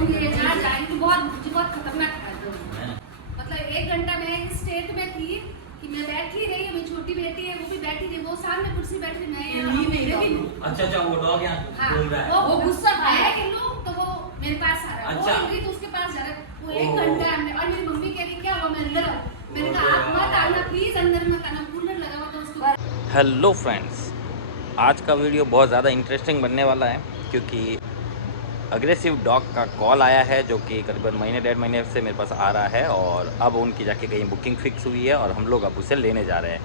जाऊंगी जहाँ जाएंगी बहुत खतरनाक था। मतलब 1 घंटा मैं इस स्टेट में थी कि मैं बैठी रही, मेरी छोटी बेटी है वो भी बैठी रही, वो सामने कुर्सी बैठी, मैं यहाँ। अच्छा वो डॉग यहाँ बोल रहा है, वो गुस्सा आया कि लो तो वो मेरे पास आ रहा है, अच्छा। वो तो उसके पास जा रहा है, वो 1 घंटा हमने। और मेरी मम्मी कह रही क्या हुआ, मैं अंदर आऊँ, मैंने कहा आप मत आना प्लीज, अंदर मत आना, कूलर लगा हुआ था उसको। हेलो फ्रेंड्स, आज का वीडियो बहुत ज़्यादा इंटरेस्टिंग बनने वाला है क्योंकि अग्रेसिव डॉग का कॉल आया है जो कि करीबन महीने 1.5 महीने से मेरे पास आ रहा है और अब उनकी जाके कहीं बुकिंग फिक्स हुई है और हम लोग अब उसे लेने जा रहे हैं।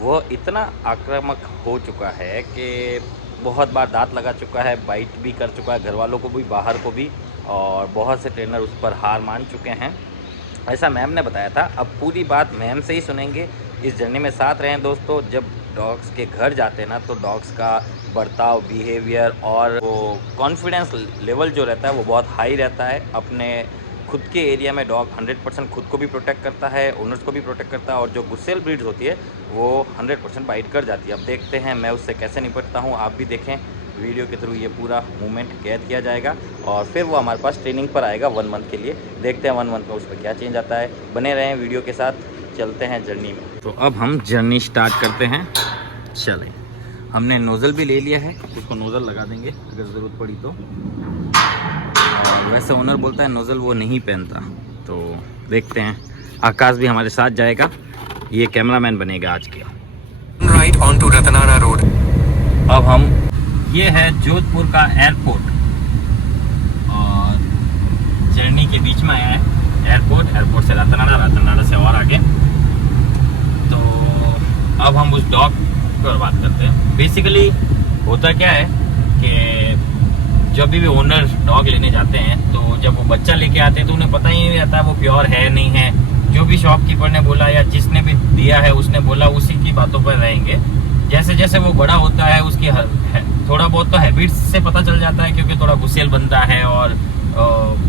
वो इतना आक्रामक हो चुका है कि बहुत बार दांत लगा चुका है, बाइट भी कर चुका है घर वालों को भी, बाहर को भी, और बहुत से ट्रेनर उस पर हार मान चुके हैं, ऐसा मैम ने बताया था। अब पूरी बात मैम से ही सुनेंगे। इस जर्नी में साथ रहें दोस्तों। जब डॉग्स के घर जाते हैं ना तो डॉग्स का बर्ताव, बिहेवियर और वो कॉन्फिडेंस लेवल जो रहता है वो बहुत हाई रहता है। अपने खुद के एरिया में डॉग 100% खुद को भी प्रोटेक्ट करता है, ओनर्स को भी प्रोटेक्ट करता है, और जो गुस्सेल ब्रीड्स होती है वो 100% बाइट कर जाती है। अब देखते हैं मैं उससे कैसे निपटता हूँ, आप भी देखें। वीडियो के थ्रू ये पूरा मूवमेंट कैद किया जाएगा और फिर वो हमारे पास ट्रेनिंग पर आएगा 1 मंथ के लिए। देखते हैं 1 मंथ में उस पर क्या चेंज आता है। बने रहें वीडियो के साथ, चलते हैं जर्नी में। तो अब हम जर्नी स्टार्ट करते हैं। चलें, हमने नोज़ल भी ले लिया है, उसको नोज़ल लगा देंगे अगर ज़रूरत पड़ी तो। और वैसे ओनर बोलता है नोज़ल वो नहीं पहनता, तो देखते हैं। आकाश भी हमारे साथ जाएगा, ये कैमरामैन बनेगा आज के। Right on to Ratnara road. अब हम, ये है जोधपुर का एयरपोर्ट और जर्नी के बीच में आया है एयरपोर्ट से रतनाड़ा से और आगे। तो अब हम उस डॉग पर बात करते हैं। बेसिकली होता क्या है कि जब भी ओनर डॉग लेने जाते हैं तो जब वो बच्चा लेके आते हैं तो उन्हें पता ही नहीं रहता वो प्योर है नहीं है। जो भी शॉपकीपर ने बोला या जिसने भी दिया है उसने बोला, उसी की बातों पर रहेंगे। जैसे जैसे वो बड़ा होता है उसकी थोड़ा बहुत तो हैबिट्स से पता चल जाता है, क्योंकि थोड़ा गुस्सेल बनता है और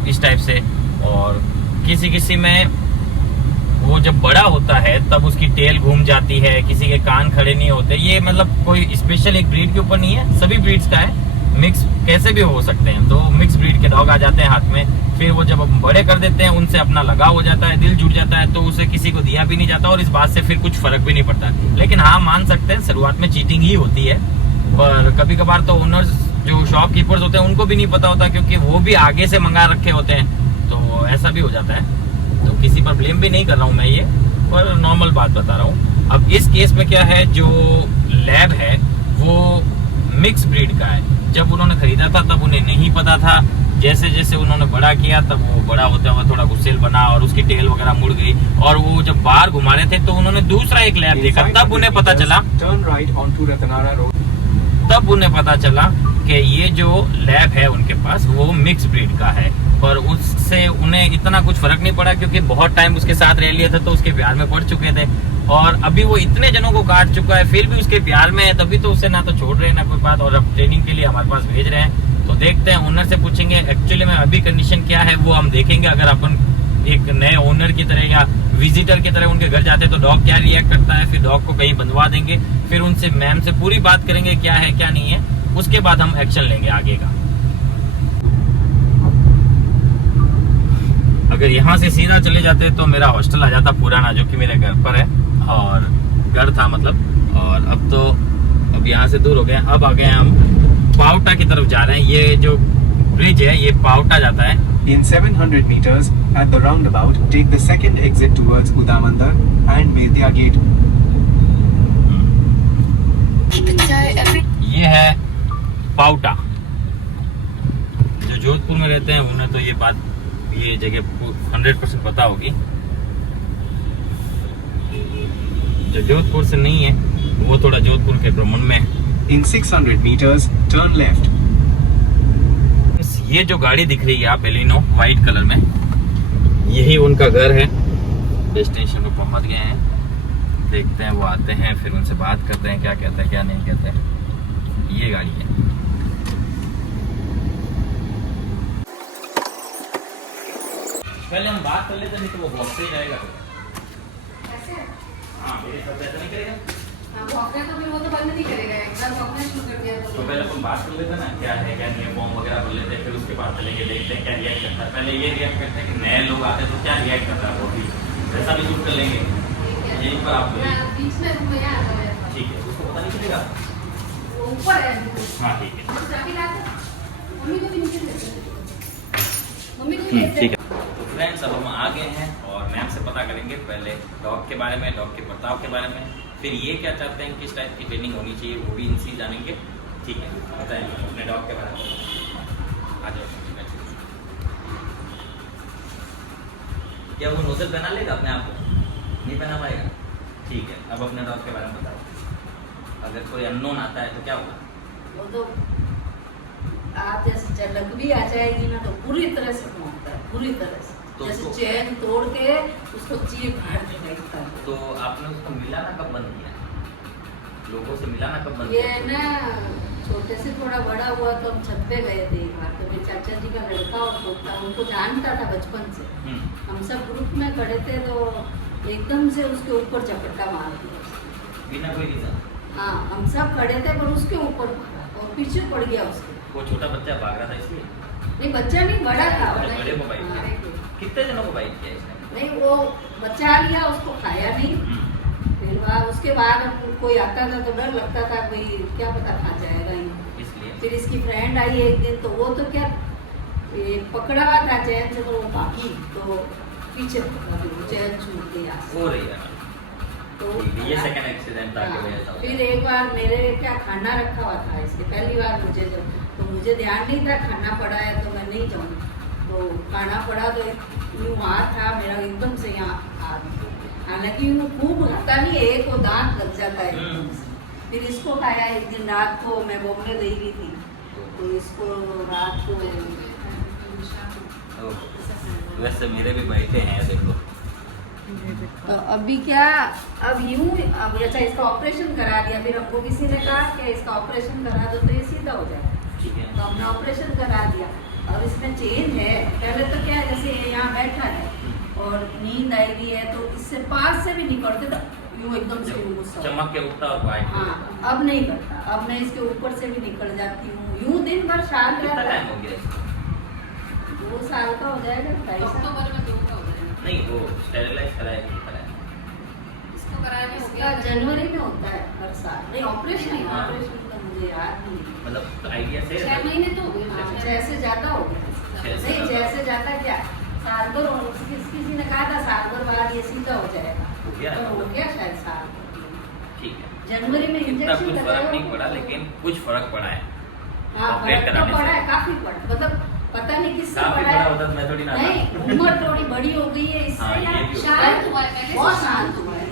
इस टाइप से। और किसी में वो जब बड़ा होता है तब उसकी टेल घूम जाती है, किसी के कान खड़े नहीं होते। ये मतलब कोई स्पेशल एक ब्रीड के ऊपर नहीं है, सभी ब्रीड्स का है। मिक्स कैसे भी हो सकते हैं, तो मिक्स ब्रीड के डॉग आ जाते हैं हाथ में। फिर वो जब बड़े कर देते हैं उनसे अपना लगाव हो जाता है, दिल जुड़ जाता है, तो उसे किसी को दिया भी नहीं जाता और इस बात से फिर कुछ फर्क भी नहीं पड़ता। लेकिन हाँ, मान सकते हैं शुरुआत में चीटिंग ही होती है, पर कभी कभार तो ओनर्स जो शॉपकीपर्स होते हैं उनको भी नहीं पता होता, क्योंकि वो भी आगे से मंगा रखे होते हैं, तो ऐसा भी हो जाता है। तो किसी पर ब्लेम भी नहीं कर रहा हूँ मैं, ये पर नॉर्मल बात बता रहा हूँ। अब इस केस में क्या है, जो लैब है वो मिक्स ब्रीड का है। जब उन्होंने खरीदा था तब उन्हें नहीं पता था, जैसे जैसे उन्होंने बड़ा किया तब वो बड़ा होता हुआ थोड़ा गुस्सेल बना और उसकी टेल वगैरह मुड़ गई। और वो जब बाहर घुमा रहे थे तो उन्होंने दूसरा एक लैब देखा, तब उन्हें पता चला, तब उन्हें पता चला कि ये जो लैब है उनके पास वो मिक्स ब्रीड का है। पर उससे उन्हें इतना कुछ फर्क नहीं पड़ा, क्योंकि बहुत टाइम उसके साथ रह लिया था तो उसके प्यार में पड़ चुके थे। और अभी वो इतने जनों को काट चुका है फिर भी उसके प्यार में है, तभी तो उसे ना तो छोड़ रहे हैं ना कोई बात, और अब ट्रेनिंग के लिए हमारे पास भेज रहे हैं। तो देखते हैं, ओनर से पूछेंगे एक्चुअली में अभी कंडीशन क्या है वो हम देखेंगे। अगर अपन एक नए ओनर की तरह या विजिटर की तरह उनके घर जाते हैं तो डॉग क्या रिएक्ट करता है, फिर डॉग को कहीं बंधवा देंगे, फिर उनसे मैम से पूरी बात करेंगे क्या है क्या नहीं है, उसके बाद हम एक्शन लेंगे आगे का। अगर यहाँ से सीधा चले जाते तो मेरा हॉस्टल आ जाता पुराना, जो कि मेरे घर पर है, और घर था मतलब। और अब यहाँ से दूर हो गए, अब आ गए हम पावटा की तरफ जा रहे हैं। ये जो ब्रिज है ये पावटा जाता है। In 700 meters at the roundabout, take the second exit towards Udamandar and Medya Gate. ये है पावटा। जो जोधपुर में रहते हैं उन्हें तो ये जगह 100% पता होगी। जो जोधपुर से नहीं है वो थोड़ा जोधपुर के भ्रमण में है। In 600 meters, turn left. ये जो गाड़ी दिख रही है आप, बेलिनो व्हाइट कलर में, यही उनका घर है। डेस्टिनेशन पे पहुंच गए हैं, देखते हैं वो आते हैं, फिर उनसे बात करते हैं क्या कहते हैं क्या नहीं कहते हैं। ये गाड़ी है। पहले हम बात कर लेते, नहीं तो वो बॉक्स से ही जाएगा। हाँ, मेरे साथ ऐसा नहीं करेगा। हाँ, भौंकना तो फिर वो तो बंद नहीं करेगा, एक बार भौंकना शुरू कर दिया तो पहले अपन बात कर लेते ना क्या है क्या नहीं है, फॉर्म वगैरह भर लेते हैं, फिर उसके बाद चलेंगे देखते हैं क्या रिएक्ट करता है। पहले ये रिएक्ट करते हैं कि नए लोग आते हैं तो क्या रिएक्ट करता है वो भी, वैसा भी शूट कर लेंगे। यहीं पर आप बीच में रुको, यहाँ आ जाओ। ठीक है, उसको पता नहीं चलेगा। वो ऊपर है अभी। हाँ ठीक है, तो चाबी ला दो। मम्मी को भी नीचे लेते हैं। मम्मी को भी लेते ठीक हैं। है। तो फ्रेंड्स अब हम आ गए हैं और मैम से पता करेंगे पहले डॉग के बारे में, डॉग के बर्ताव के बारे में, फिर ये क्या चाहते हैं, किस टाइप की ट्रेनिंग होनी चाहिए, वो भी इनसे जानेंगे। ठीक है, बताएंगे अपने डॉग के बारे में। आ जाओ। क्या वो नोजल पहना लेगा अपने आप को? नहीं पहना पाएगा? ठीक है, अब अपने डॉग के बारे में बताओ। अगर कोई अननोन आता है तो क्या होगा? वो तो आप जैसे झलक भी आ जाएगी ना तो पूरी तरह से भौंकता है, पूरी तरह से तो जैसे उसको- चैन तोड़ के उसको चीर फाड़ के फेंकता है। तो आपने उसको मिलाना कब बंद किया? लोगों से मिलाना कब बंद ये किया? ना छोटे से थोड़ा बड़ा हुआ तो हम छत पे गए थे एक बार, तो मेरे चाचा जी का लड़का और पोता उनको जानता था बचपन से। हम सब ग्रुप में खड़े थे तो एकदम से उसके ऊपर झपटका मार दिया उसने। बिना कोई रीजन? हाँ, हम सब खड़े थे पर उसके ऊपर मारा और पीछे पड़ गया उसके। वो छोटा बच्चा भाग रहा था इसलिए? नहीं, बच्चा नहीं, बड़ा था। बड़े को बाइट हाँ। किया? कितने जनों को बाइट किया इसने? नहीं, वो बचा लिया, उसको खाया नहीं। फिर वहाँ उसके बाद कोई आता था तो डर लगता था भाई क्या पता खा जाएगा ही। इसलिए फिर इसकी फ्रेंड आई एक दिन तो वो तो क्या ये पकड़ा हुआ था चैन से, तो वो भागी तो पीछे पकड़ा, फिर वो चैन छूट गई यहाँ से। हो रही है। तो ये सेकंड एक्सीडेंट था कि हाँ, वजह से हो फिर गया। एक बार मेरे क्या खाना रखा हुआ था इसके, पहली बार मुझे जब तो मुझे ध्यान नहीं था खाना पड़ा है तो मैं नहीं जाऊँ, तो खाना पड़ा तो यूँ हाथ था मेरा एकदम से यहाँ आ गया। हालांकि वो खूब खाता नहीं है, एक वो दांत लग जाता है एकदम से। फिर इसको खाया एक दिन रात को, मैं बॉम्बे गई हुई थी तो इसको रात को ओह, वैसे मेरे भी बैठे हैं देखो। तो अभी क्या, अब यूं अब अच्छा इसका ऑपरेशन करा दिया, फिर हमको किसी ने कहा कि इसका ऑपरेशन करा दो तो ये सीधा हो जाएगा, ठीक है। तो हमने ऑपरेशन करा दिया। अब इसमें चेंज है, पहले तो क्या है जैसे यहाँ बैठा है और नींद आई हुई है तो इससे पास से भी नहीं करते तो यूं एकदम से गुस्सा होता है। चमक के उठता और बाइट हाँ, अब नहीं करता, अब मैं इसके ऊपर से भी निकल जाती हूँ, यूं दिन भर शांत कितना रहता टाइम है। हो गया इसको? 2 साल का हो जाएगा, 2.5 साल। अक्टूबर में 2 का हो जाएगा। नहीं, वो स्टेरिलाइज कराया कि नहीं कराया? इसको कराया में हो इसका गया। जनवरी में होता है हर साल। नहीं, ऑपरेशन हाँ। ऑपरेशन का मुझे याद नहीं। मतलब आइडिया से 6 महीने तो हो गए। हाँ, 6 से ज्यादा हो गया। छह से नहीं, ज्यादा। 6 से ज्यादा क्या, साल भर और किसी ने कहा था साल भर बाद ये सीधा हो जाएगा, हो गया? पर हो गया शायद साल भर। ठीक है। जनवरी में इतना इंजेक्शन कुछ फर्क नहीं पड़ा, लेकिन कुछ फर्क पड़ा है। हाँ, ऑपरेट फर्क तो कराने पड़ा से। है, काफी पड़ा, मतलब पता नहीं किससे काफी पड़ा बड़ा है। होता तो मैं थोड़ी ना नहीं, था। उम्र थोड़ी बड़ी हो गई है इससे हाँ, ये यार, भी शायद शांत हुआ है पहले से। बहुत शांत हुआ है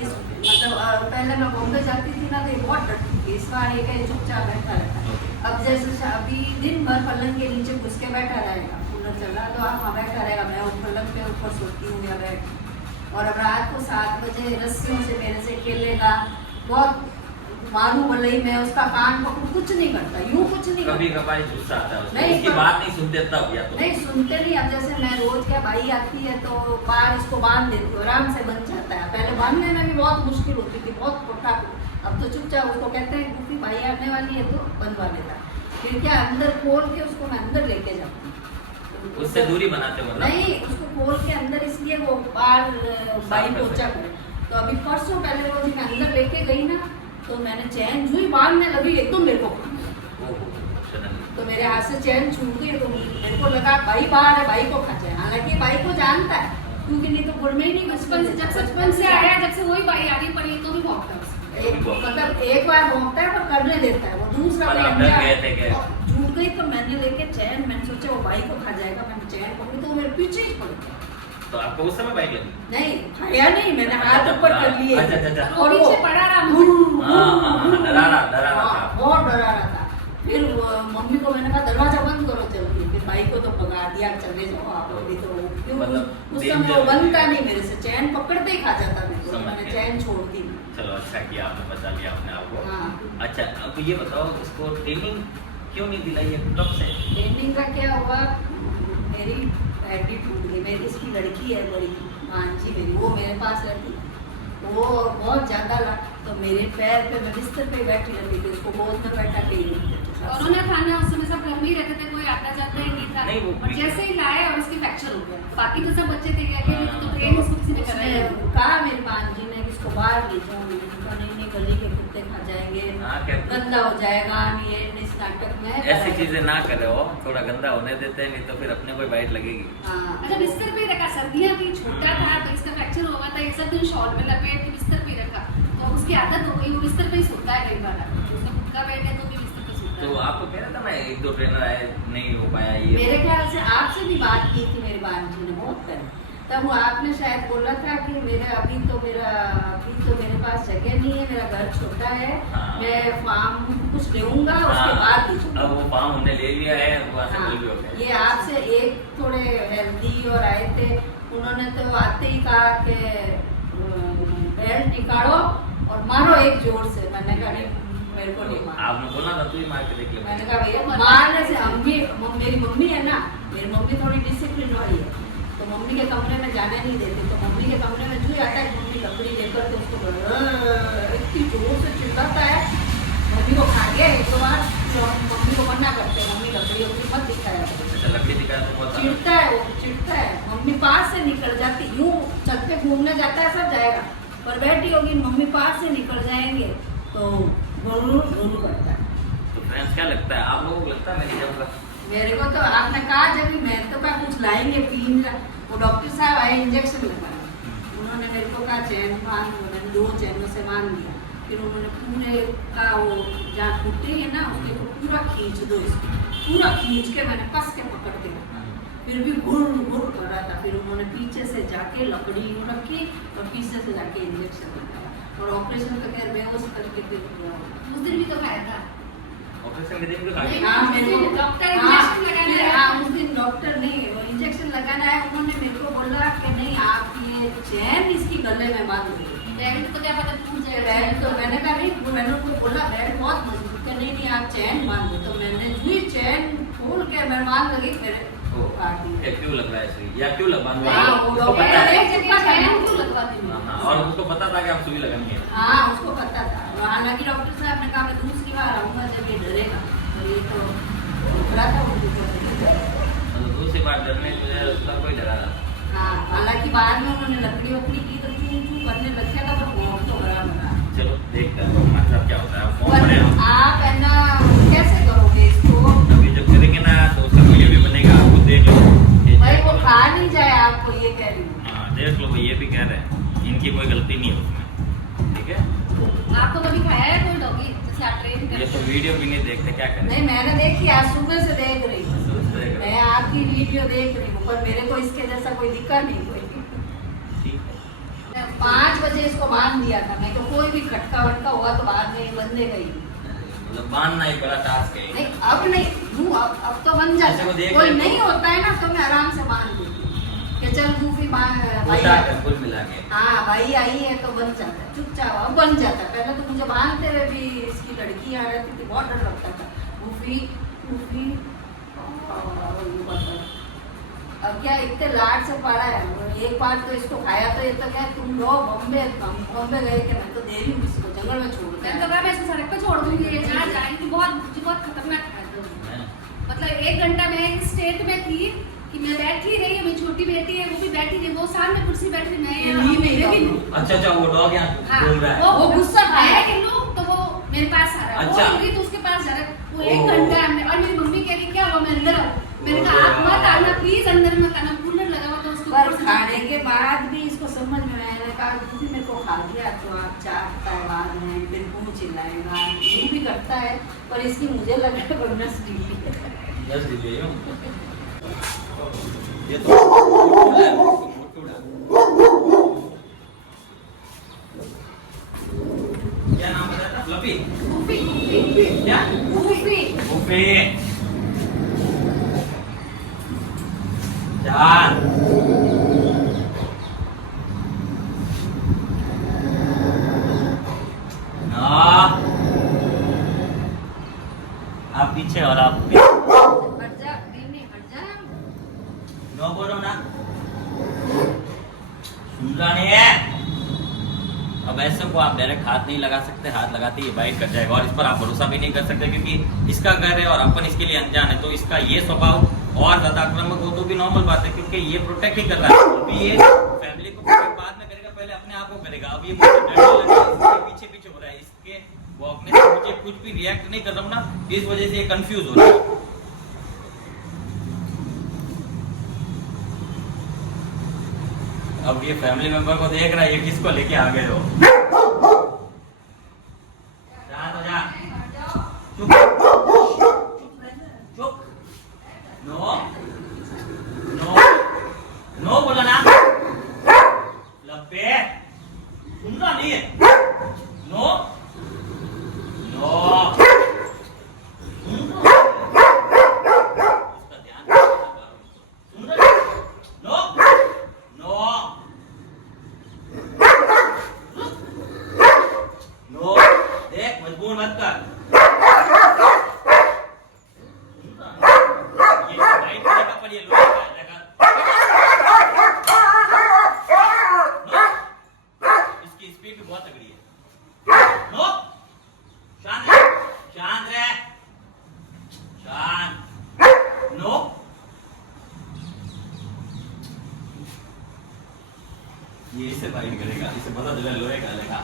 मतलब पहले मैं बॉम्बे जाती थी ना तो ये बहुत डरती थी, इस बार ये कहीं चुपचाप बैठा रहता है। अब जैसे अभी दिन भर पलंग के नीचे घुस के बैठा रहेगा, कूलर चल रहा तो हाँ बैठा रहेगा, मैं उस पलंग पे ऊपर सोती हूँ या बैठ। और अब रात को 7 बजे रस्सियों से मेरे से खेलेगा, बहुत मारू भले ही मैं उसका कान पकड़ूं, कुछ नहीं करता, यूं कुछ नहीं कभी करता। कभार गुस्सा आता है उसको, नहीं, उसकी पर- बात नहीं सुनते तब या तो नहीं सुनते नहीं। अब जैसे मैं रोज क्या भाई आती है तो बाहर इसको बांध देती हूँ, आराम से बन जाता है। पहले बांधने में भी बहुत मुश्किल होती थी, बहुत पोटा, अब तो चुपचाप उसको कहते हैं क्योंकि भाई आने वाली है तो बंधवा लेता। फिर क्या अंदर खोल के उसको मैं अंदर लेके जाती हूँ, उससे दूरी बनाते हो मतलब? नहीं उसको खोल के अंदर, इसलिए वो बाहर बाई पोचा करे। तो अभी परसों पहले रोज मैं अंदर लेके गई ना तो मैंने चैन जुई बांधने लगी, एकदम मेरे को तो मेरे हाथ से चैन छूट गई, तो मेरे को लगा भाई बाहर है, भाई को खा जाए। हालांकि भाई को जानता है क्योंकि नहीं तो गुड़ में ही नहीं बचपन से आया, जब से वही बाई आनी पड़ी तो भी भौंकता है उसको। मतलब एक बार भौंकता है पर करने देता है, वो दूसरा पर कोई आप डर अनजान- गए थे क्या? और छूट गई तो मैंने लेके चैन, मैंने सोचा वो भाई को खा जाएगा, मैंने चैन पकड़ी तो वो मेरे पीछे ही पड़ गया। तो आपको उस समय बाइक लगी? नहीं खाया नहीं, मैंने हाथ ऊपर कर लिए अच्छा, अच्छा, अच्छा। और वो वो पीछे पड़ा रहा। हाँ, डरा रहा था। बहुत डरा रहा था। फिर मम्मी को मैंने कहा दरवाजा बंद करो जल्दी, फिर भाई को तो भगा दिया, चले जाओ आप अभी तो क्यों मतलब उस समय वो बनता नहीं मेरे से, चैन पकड़ते ही खा जाता मेरे को, समझ मैंने गया। चैन छोड़ दी। चलो अच्छा किया आपने, बचा लिया अपने आप को। हाँ। अच्छा अब ये बताओ इसको ट्रेनिंग क्यों नहीं दिलाई है कब से? ट्रेनिंग का क्या हुआ, मेरी हड्डी टूट गई, मेरी इसकी लड़की है बड़ी मानसी मेरी, वो मेरे पास रहती, वो बहुत ज़्यादा तो मेरे पैर पे मैं बिस्तर पे बैठी रहती थी, उसको गोद में बैठा के ही रहते थे। कोरोना था ना, उस समय सब घर में ही रहते थे, कोई आता जाता ही नहीं था। नहीं, वो और जैसे ही लाए और उसकी फ्रैक्चर हो गया, बाकी तो सब बच्चे थे क्या तो ट्रेन इसको किसी ने कराया उसने कहा मेरी भांजी ने कि इसको बाहर ले जाओ, मैंने कहा नहीं गली के कुत्ते खा जाएंगे, हाँ, कहते- गंदा हो जाएगा, ये इस नाटक में ऐसी चीजें ना करे हो, थोड़ा गंदा होने देते हैं, नहीं तो फिर अपने कोई बाइट लगेगी। हाँ। अच्छा बिस्तर पे ही रखा, सर्दियाँ थी, छोटा था तो इसका फ्रैक्चर हुआ था, ये सब दिन शॉल में लपेट के बिस्तर पे ही रखा, तो उसकी आदत हो गई, वो बिस्तर पे ही सोता है कई बार, उसका खुद का बेड है तो भी बिस्तर पे सोता तो है। आपको कह रहा था मैं, 1-2 ट्रेनर आए, नहीं हो पाया ये। मेरे ख्याल से आपसे भी बात की थी मेरी भांजी ने बहुत पहले, तब वो आपने शायद बोला था कि अभी तो मेरे पास जगह नहीं है, मेरा घर छोटा है, हाँ। मैं फार्म कुछ लेऊंगा उसके हाँ, बाद ही छोड़ूंगा। अब वो फार्म हमने ले लिया है, वहाँ से हाँ, बिल भी हो गया। ये आपसे एक थोड़े हेल्दी और आए थे, उन्होंने तो आते ही कहा कि बेल्ट निकालो और मारो एक जोर से। मैंने कहा नहीं, मेरे को नहीं मारो। आपने बोला था तू ही मार के देख ले। मैंने कहा भैया मारने से मेरी मम्मी है ना, मेरी मम्मी थोड़ी डिसिप्लिन वाली है, तो मम्मी के कमरे में जाने नहीं देती, तो मम्मी के कमरे में जो आता है मम्मी लकड़ी लेकर के उसको इतनी जोर से चिल्लाता है, मम्मी को खा गया एक दो बार, तो मम्मी को मना करते हैं, मम्मी लकड़ी अपनी मत दिखाया करो। अच्छा, लकड़ी दिखाया तो बहुत चिढ़ता है, वो चिढ़ता है, मम्मी पास से निकल जाती, यूं छत पे घूमने जाता है सब जाएगा, पर बैठी होगी मम्मी पास से निकल जाएंगे तो जरूर करता है। तो फ्रेंड्स क्या लगता है, आप लोगों को लगता है मैं नहीं जाऊँगा? मेरे को तो आपने कहा जब भी मैं तो कहा कुछ लाएंगे पीन, वो डॉक्टर साहब आए इंजेक्शन लगाया, उन्होंने मेरे को कहा चैन बांध दो, मैंने 2 चैनों से बांध दिया, फिर उन्होंने पूरे का वो जहाँ टूटी है ना उसके को पूरा खींच दो, इसको पूरा खींच के मैंने कस के पकड़ के रखा, फिर भी घुर घुर कर रहा था, फिर उन्होंने पीछे से जाके लकड़ी रखी और पीछे से जाके इंजेक्शन लगाया, और ऑपरेशन तो खैर बेहोश करके फिर हुआ। उस दिन भी तो खाया था। ऑपरेशन के दिन भी खा नहीं, गया? हाँ, मेरे को डॉक्टर हाँ, इंजेक्शन लगाने फिर आए। हाँ, उस दिन डॉक्टर नहीं वो इंजेक्शन लगाना है, उन्होंने मेरे को बोला कि नहीं आप ये चैन इसकी गले में बांध दो। बेल्ट तो क्या पता टूट जाएगा। बेल्ट तो मैंने कहा नहीं, मैंने उनको बोला बेल्ट बहुत मजबूत है, नहीं आप चैन बांध दो, तो मैंने जो ही चैन खोल के मैं बांध लगी, फिर ओ, काट दिया। ये क्यों लग रहा है सुई, या क्यों लगवा हाँ, वो उसको पता है? एक जगह चैन क्यों लगवा दी? हाँ, और उसको पता था कि आप सुई लगानी है? हाँ उसको पता था, और हालांकि डॉक्टर साहब ने कहा मैं दूसरी बार आऊंगा जब ये डरेगा, और ये तो डरा था वो तो दूसरी बार डरने की वजह उसका कोई डरा था। हाँ, हालांकि बाद में उन्होंने लकड़ी वकड़ी की तो चू चू करने लग गया था, पर बहुत तो बड़ा बना। चलो देखते हैं हमारे साथ क्या होता है। आप फोन पर पड़े हम आप है ना कैसे करोगे इसको? अभी जब करेंगे ना तो उसका वीडियो भी बनेगा, आपको देख लो। भाई वो खा नहीं जाए आपको, ये कह रही हूँ। हाँ देख लो, ये भी कह रहे हैं, इनकी कोई गलती नहीं है उसमें, ठीक है? आपको कभी खाया है कोई डॉगी जैसे आप ट्रेन ये करते तो वीडियो भी नहीं देखते, क्या करें? नहीं मैंने देखी, आज सुबह से देख रही हूँ, ठीक मैं आपकी वीडियो देख रही हूँ, पर मेरे को इसके जैसा कोई दिक्का नहीं कोई। है। 5 बजे इसको बांध दिया था मैं, तो कोई भी खटका वटका हुआ तो बाद में ये बंदे गई। मतलब बांधना ही बड़ा टास्क है। नहीं अब नहीं हूँ, अब तो बन ऐसे जाता वो है, देख कोई रहे नहीं तो- होता है ना तो मैं आराम से बांध देती हूँ कि चल गोofy भाई उठा कर कुल मिला के। हाँ भाई आई है तो बन जाता है, चुपचाप अब बन जाता है। पहले तो मुझे बांधते हुए भी इसकी लड़की आ रहती थी, बहुत डर लगता था, गोofy गोofy अब क्या इतने लाड से पाला है। एक बार तो इसको खाया तो ये तो क्या तुम लो बॉम्बे गए थे, मैं तो दे रही हूँ किसी को, जंगल में छोड़ मैं तो कहा मैं इसको सड़क पे छोड़ दूंगी, ये जहाँ जाएंगी बहुत खतरनाक है। मतलब 1 घंटा मैं इस स्टेट में थी कि मैं बैठी रही, मेरी छोटी बेटी है वो भी बैठी रही, वो सामने कुर्सी बैठी रही, मैं यहीं में लेकिन अच्छा वो डॉग यहाँ हाँ, बोल रहा है। वो गुस्सा खाया कि लोग तो वो मेरे पास आ रहा है, अच्छा। वो उंगली तो उसके पास जा रहा है, वो 1 ओह। घंटा हमने, और मेरी मम्मी कह रही क्या हुआ मैं अंदर आऊं? मैंने कहा आप मत आना प्लीज, अंदर मत आना, कूलर लगा हुआ था उसके पर ऊपर से खाने के बाद भी इसको समझ में आया, मैंने कहा गोofy मेरे को खा लिया तो आप चाहता है बाद में फिर क्यों चिल्लाएगा, ये भी करता है, पर इसकी मुझे लग रहा है bonus ड्यूटी है। बस दीजिए यूं। ये तो मुट्ठूड़ा है, मुट्ठूड़ा। क्या नाम बताया था? फ्लफी? गोofy क्या? गोofy बुफे। चार। आप पीछे और आप हट जा, नहीं हट जा। नो बोलो ना, सुन रहा नहीं है। अब ऐसे को आप डायरेक्ट हाथ नहीं लगा सकते, हाथ लगाते ही बाइट कर जाएगा और इस पर आप भरोसा भी नहीं कर सकते क्योंकि इसका घर है और अपन इसके लिए अनजान है। तो इसका ये स्वभाव और ज्यादा आक्रामक हो तो भी नॉर्मल बात है क्योंकि ये प्रोटेक्ट ही कर रहा है। अभी ये फैमिली को प्रोटेक्ट बाद में करेगा, पहले अपने आप को करेगा। अब ये पीछे पीछे हो रहा है, इसके वॉकने से मुझे कुछ भी रिएक्ट नहीं कर रहा हूँ ना, इस वजह से ये कंफ्यूज हो रहा है। अब ये फैमिली मेंबर को देख रहा है, ये किसको लेके आ गए हो। शांत हो जा, चुप चुप, नो नो नो बोला ना, लपे सुनना नहीं है, नो नो उसका ध्यान सुन रहे, नो नो नो, देख मजबूर मत कर, ये वाइट करेगा पर ये लोहे का है, नो, इसकी स्पीड भी बहुत तगड़ी है, नो, शांत रह, शांत रह, शांत, नो, ये इसे वाइट करेगा, इसे पता चला लोहे का लेगा।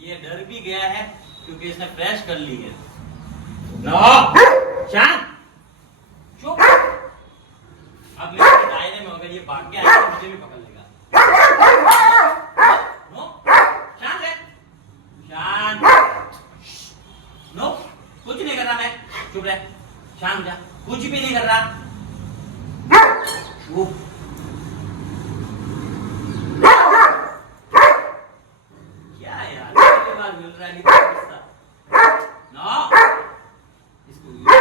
ये डर भी गया है क्योंकि इसने फ्रेश कर ली है। नो, शांत, चुप। अब मेरे दायरे में अगर ये भाग गया तो मुझे भी पकड़ लेगा। नो, शांत रह, शांत, नो, कुछ नहीं कर रहा मैं, चुप रह, शांत जा, कुछ भी नहीं कर रहा, चुप। क्या यार, पहली बार मिल रहा है नहीं तो गुस्सा। नो, इसको नो,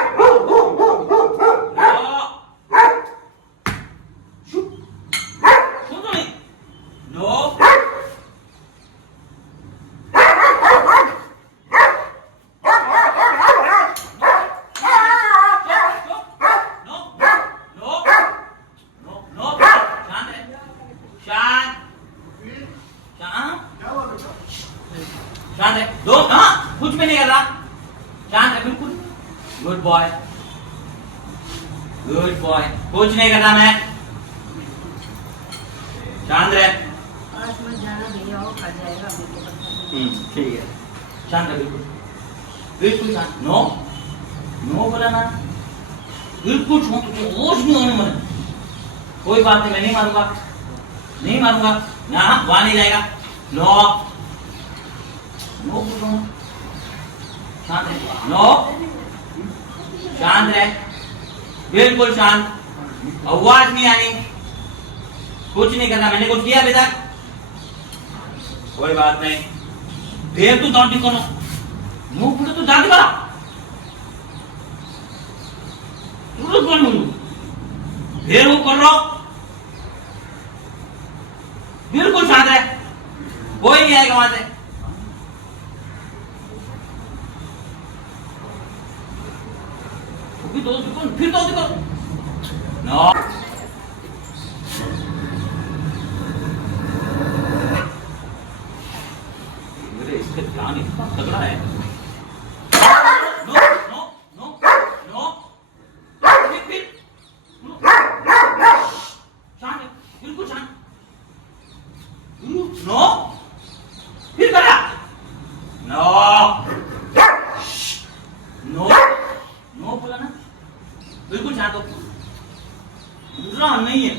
चुप, सुन तो नहीं, नो, शांत है, दो, हाँ, कुछ भी नहीं कर रहा, शांत है बिल्कुल, गुड बॉय, गुड बॉय, कुछ नहीं कर रहा मैं, शांत रहे, आज मत जाना भैया, वो खा जाएगा मेरे को। ठीक है, शांत है बिल्कुल, बिल्कुल शांत, नो, नो बोला ना, बिल्कुल शांत, तुझे होश नहीं होने मन, कोई बात नहीं, मैं नहीं मारूंगा, नहीं मारूंगा, यहाँ वहां नहीं जाएगा, नो, नो, शांत रहे, नो, शांत रहे, बिल्कुल शांत, आवाज नहीं आनी, कुछ नहीं करना, मैंने कुछ किया अभी तक, कोई बात नहीं, देर तू दांती करो, मुंह पूरे तू दांती करा, तू कौन मुंह, देर वो कर लो, बिल्कुल शांत रहे, कोई नहीं आएगा वहां से, फिर तो देखो, नो, मेरे इसके ध्यान इतना तगड़ा है, नो नो नो नो, फिर शांत, बिल्कुल शांत, नो, फिर करा, नो, नो, नो बोला ना, बिल्कुल शांत हो, दूसरा नहीं है,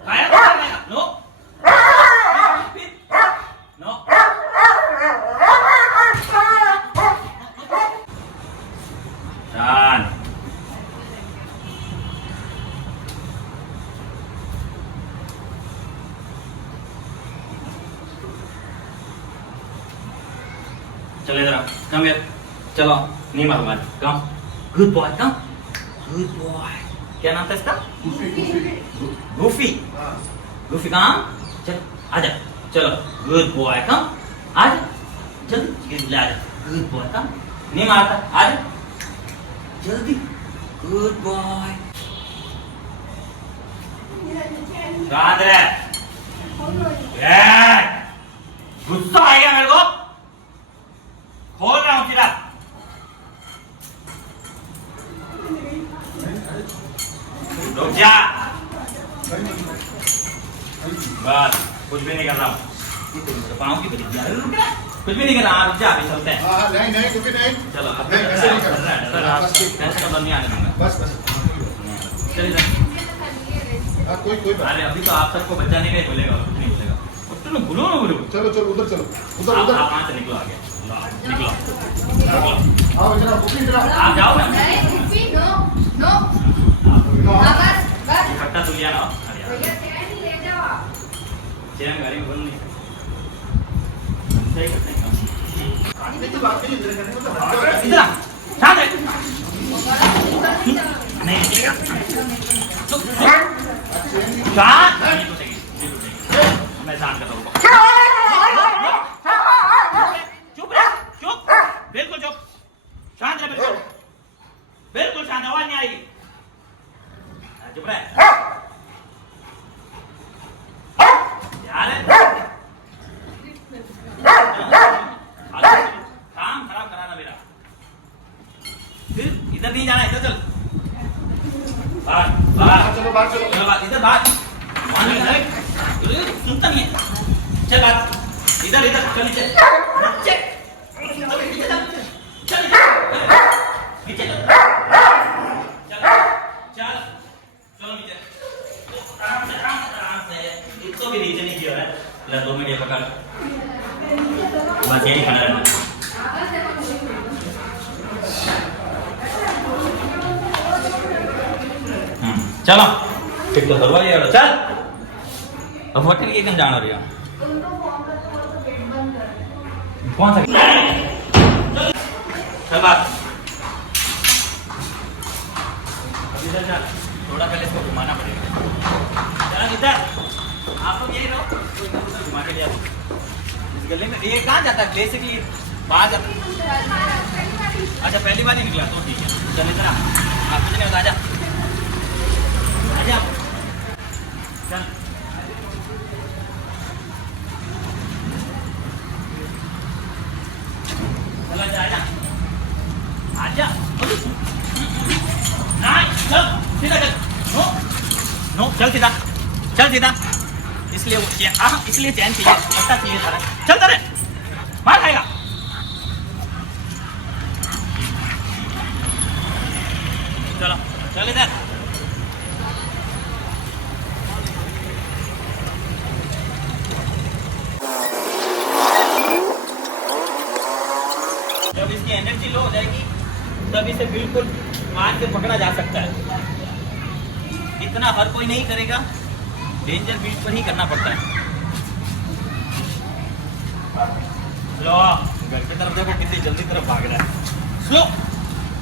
खाया, नो, नो, शांत, चलो इधर कम यार, चलो नहीं मारूंगा, कम, गुड बॉय, कम, गुड बॉय, क्या नाम था इसका, गूफी, गूफी कम, चल आजा, चलो गुड बॉय, कम, आजा, जल्दी ले आ गुड बॉय का नहीं मारता आ जा जल्दी गुड बॉय रात रे गुस्सा आएगा मेरे को खोल रहा हूँ सीधा रुक जा बस कुछ भी नहीं कर रहा हूँ पाँव की बड़ी कुछ भी नहीं कर रहा रुक जा अभी चलते हैं नहीं कुछ नहीं चलो नहीं ऐसे नहीं कर ऐसे कदम नहीं आने दूंगा बस चलिए कोई बात अरे अभी तो आप सबको बचाने का ही बोलेगा कुछ नहीं बोलेगा चलो बोलो ना बोलो चलो उधर चलो उधर आप वहाँ से निकलो आगे निकलो आओ जरा बुकिंग जरा आप जाओ ना नहीं कुफी नो नो बस बस इकट्ठा तो लिया ना भैया चैन ही ले जाओ आप चैन गाड़ी में बोल नहीं सही करते हैं काटने की बात नहीं इधर करने मतलब इधर आ, शांत रह नहीं चुप शांत मैं शांत करता हूँ चुप रह चुप बिल्कुल चुप शांत रह बिल्कुल बिल्कुल शांत आवाज नहीं आएगी चुप रह यार काम खराब कराना मेरा फिर इधर नहीं जाना इधर चल बाहर चलो बाहर चलो इधर बाहर सुनता नहीं है चल बाहर इधर इधर चल नीचे चल नीचे चल चलो नीचे आराम से इसको भी नीचे नहीं किया है ले 2 मिनट ये पकड़ बस यही खड़ा रहना चलो फिर तो दरवाजे वाला चल अब होटल की एकदम जाना रही कौन सा चल बात इधर चल थोड़ा पहले इसको घुमाना पड़ेगा चल इधर आप लोग यही रहो घुमा के ले आओ इस गली में ये कहाँ जाता है बेसिकली बाहर जाता अच्छा पहली बार ही निकला तो ठीक है चल इधर आप मुझे बता जा आजा चल चला जा आजा नहीं चल सीधा चल नो नो चल सीधा इसलिए इसलिए चैन चाहिए पट्टा चाहिए सारा चल तेरे मार खाएगा चलो चल इधर जब इसकी एनर्जी लो हो जाएगी तब इसे बिल्कुल मार के पकड़ा जा सकता है इतना हर कोई नहीं करेगा डेंजर बीच पर ही करना पड़ता है लो घर की तरफ देखो कितनी जल्दी तरफ भाग रहा है स्लो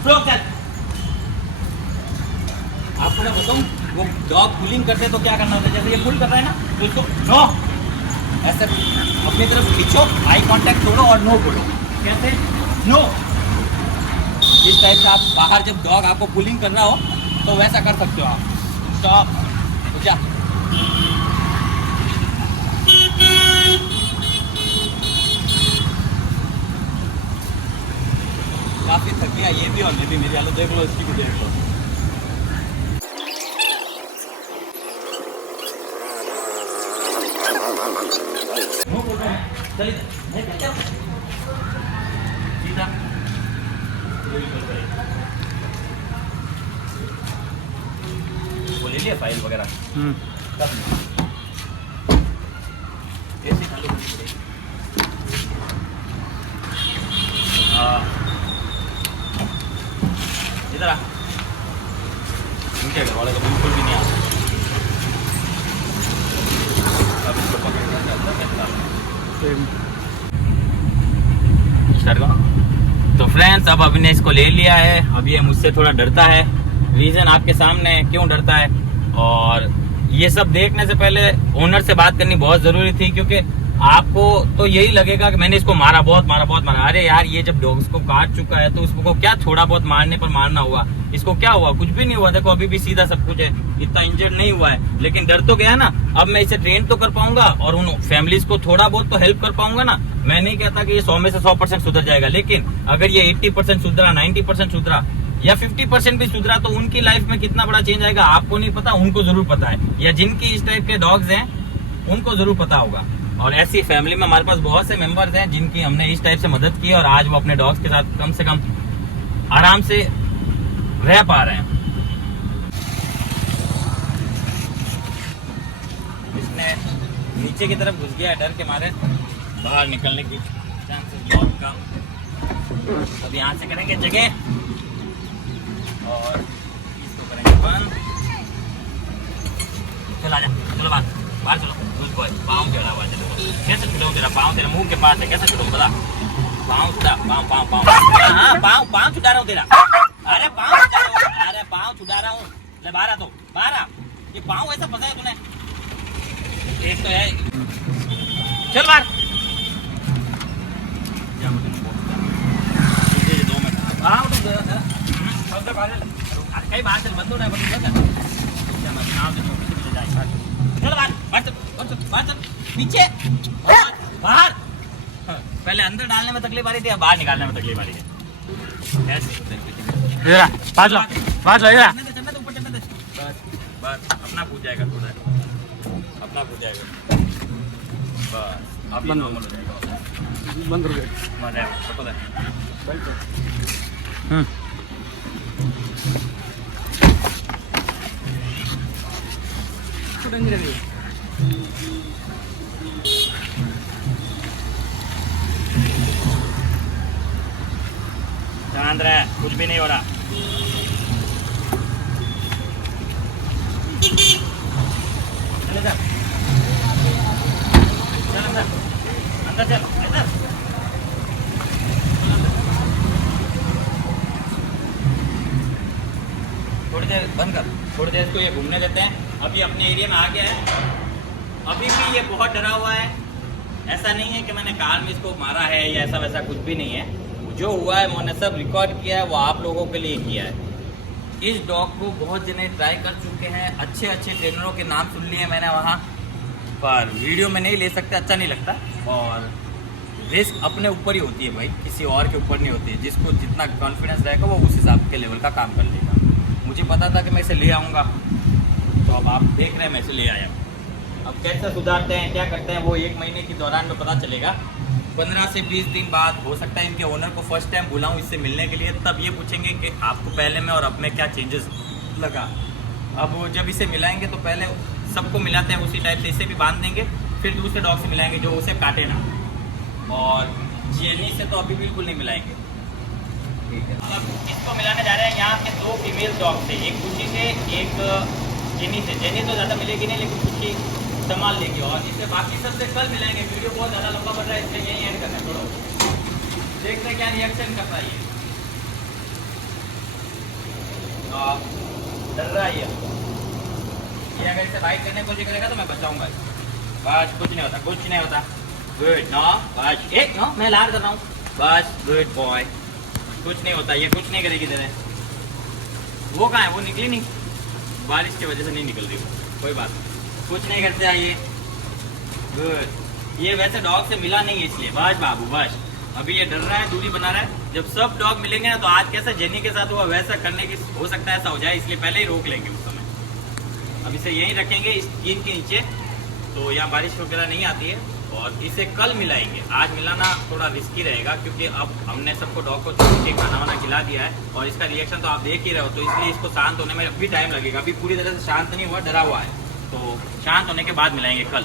स्लो चल आपको मैं बताऊं वो डॉग पुलिंग करते हैं तो क्या करना होता है जैसे ये पुल कर रहा है ना तो इसको नो ऐसे अपनी तरफ खींचो आई कांटेक्ट छोड़ो और नो बोलो कैसे नो इस टाइप से आप बाहर जब डॉग आपको पुलिंग करना हो तो वैसा कर सकते हो आप स्टॉप क्या काफी थक गया ये भी और मैं भी मेरी हालत देख लो इसकी भी देख लो चलिए सीधा वो ले लिया फाइल वगैरह सब ऐसे चालू करनी पड़ेगी इधर आ इनके घर वाले तो बिल्कुल भी नहीं आता अब इसको पकड़ना चाहता है तो फ्रेंड्स अब अभी ने इसको ले लिया है अब ये मुझसे थोड़ा डरता है रीजन आपके सामने है क्यों डरता है और ये सब देखने से पहले ओनर से बात करनी बहुत जरूरी थी क्योंकि आपको तो यही लगेगा कि मैंने इसको मारा, बहुत मारा। अरे यार, ये जब डॉग्स को काट चुका है तो इसको क्या थोड़ा बहुत मारने पर मारना हुआ? इसको क्या हुआ? कुछ भी नहीं हुआ। देखो अभी भी सीधा सब कुछ है, इतना इंजर्ड नहीं हुआ है। लेकिन डर तो गया ना। अब मैं इसे ट्रेन तो कर पाऊंगा और उन फैमिलीज को थोड़ा बहुत तो हेल्प कर पाऊंगा ना। मैं नहीं कहता कि ये 100 में से 100% सुधर जाएगा, लेकिन अगर ये 80% सुधरा, 90% सुधरा या 50% भी सुधरा तो उनकी लाइफ में कितना बड़ा चेंज आएगा आपको नहीं पता, उनको जरूर पता है। या जिनकी इस टाइप के डॉग्स हैं उनको जरूर पता होगा। और ऐसी फैमिली में हमारे पास बहुत से मेंबर्स हैं जिनकी हमने इस टाइप से मदद की और आज वो अपने डॉग्स के साथ कम से कम आराम से रह पा रहे हैं। इसने नीचे की तरफ घुस गया डर के मारे, बाहर निकलने की चांसेस बहुत कम। अब यहाँ से करेंगे जगह और इसको करेंगे बंद। चलो आजा, चलो बाहर चलो। गुड बॉय, पाँव टेढ़ा हुआ, चलो कैसे छुड़ाऊं तेरा पाँव? तेरा मुंह के पास है, कैसे छुड़ाऊं बता? पाँव छुड़ा, पाँव हाँ, पाँव छुड़ा रहा हूँ तेरा। अरे पाँव छुड़ा रहा हूँ, अरे पाँव छुड़ा रहा हूँ। ले बाहर आ, तो बाहर आ। ये पाँव ऐसा फंसा है तूने? एक तो है, चल बाहर। 2 मिनट कहीं बाहर चल, बंद हो रहा है। चलो बाहर चल, पीछे बाहर। पहले अंदर डालने में तकलीफ आ रही थी, अब बाहर निकालने में तकलीफ आ रही है। बस अपना कूद जाएगा, थोड़ा अपना कूद जाएगा। बस अब नॉर्मल हो जाएगा, बंद हो गया। शांत रहे, कुछ भी नहीं हो रहा। चल अंदर चल, अंदर। थोड़ी देर बंद कर, थोड़ी देर इसको ये घूमने देते हैं। अभी अपने एरिया में आ गया है, अभी भी ये बहुत डरा हुआ है। ऐसा नहीं है कि मैंने कार में इसको मारा है या ऐसा वैसा, कुछ भी नहीं है। जो हुआ है मैंने सब रिकॉर्ड किया है, वो आप लोगों के लिए किया है। इस डॉग को बहुत जने ट्राई कर चुके हैं, अच्छे अच्छे ट्रेनरों के नाम सुन लिए मैंने वहाँ पर। वीडियो में नहीं ले सकते, अच्छा नहीं लगता। और रिस्क अपने ऊपर ही होती है भाई, किसी और के ऊपर नहीं होती है। जिसको जितना कॉन्फिडेंस रहेगा वो उस हिसाब के लेवल का काम कर लेगा। मुझे पता था कि मैं इसे ले आऊँगा, तो अब आप देख रहे हैं मैं इसे ले आया। अब कैसे सुधारते हैं, क्या करते हैं, वो 1 महीने के दौरान में पता चलेगा। 15 से 20 दिन बाद हो सकता है इनके ओनर को फर्स्ट टाइम बुलाऊं इससे मिलने के लिए, तब ये पूछेंगे कि आपको पहले में और अब में क्या चेंजेस लगा। अब जब इसे मिलाएंगे तो पहले सबको मिलाते हैं उसी टाइप से, इसे भी बांध देंगे, फिर दूसरे डॉग से मिलाएंगे जो उसे काटे ना। और जेनी से तो अभी बिल्कुल नहीं मिलाएंगे, ठीक है। अब इसको मिलाने जा रहे हैं। यहाँ पे 2 फीमेल डॉग थे, एक कुची से एक जेनी से। जेनी तो ज़्यादा मिलेगी नहीं, लेकिन कुची संभाल लेंगे। और इसे बाकी सबसे कल मिलाएंगे। वीडियो बहुत ज़्यादा लंबा बढ़ रहा है, इसलिए यही एंड करना है। छोड़ो, देखते हैं क्या रिएक्शन करता है ये। डर रहा है ये अगर इसे बाइट करने की कोशिश करेगा तो मैं बचाऊंगा। बस कुछ नहीं होता, कुछ नहीं होता। गुड नो, बस एक नो, मैं लाड कर रहा हूँ। बस गुड बॉय, कुछ नहीं होता, ये कुछ नहीं करेगी तेरे। वो कहाँ है? वो निकली नहीं, बारिश की वजह से नहीं निकल रही वो। कोई बात नहीं, कुछ नहीं करते आइए। गुड, ये वैसे डॉग से मिला नहीं है इसलिए। बस बाबू बस, अभी ये डर रहा है, दूरी बना रहा है। जब सब डॉग मिलेंगे ना तो आज कैसा जेनी के साथ हुआ वैसा करने की हो सकता है ऐसा हो जाए, इसलिए पहले ही रोक लेंगे उस समय। अब इसे यहीं रखेंगे इस टीन के नीचे, तो यहाँ बारिश वगैरह नहीं आती है। और इसे कल मिलाएंगे, आज मिलाना थोड़ा रिस्की रहेगा क्योंकि अब हमने सबको डॉग को छुट्टी खाना वाना खिला दिया है और इसका रिएक्शन तो आप देख ही रहे हो, तो इसलिए इसको शांत होने में भी टाइम लगेगा। अभी पूरी तरह से शांत नहीं हुआ, डरा हुआ है, तो शांत होने के बाद मिलाएंगे कल।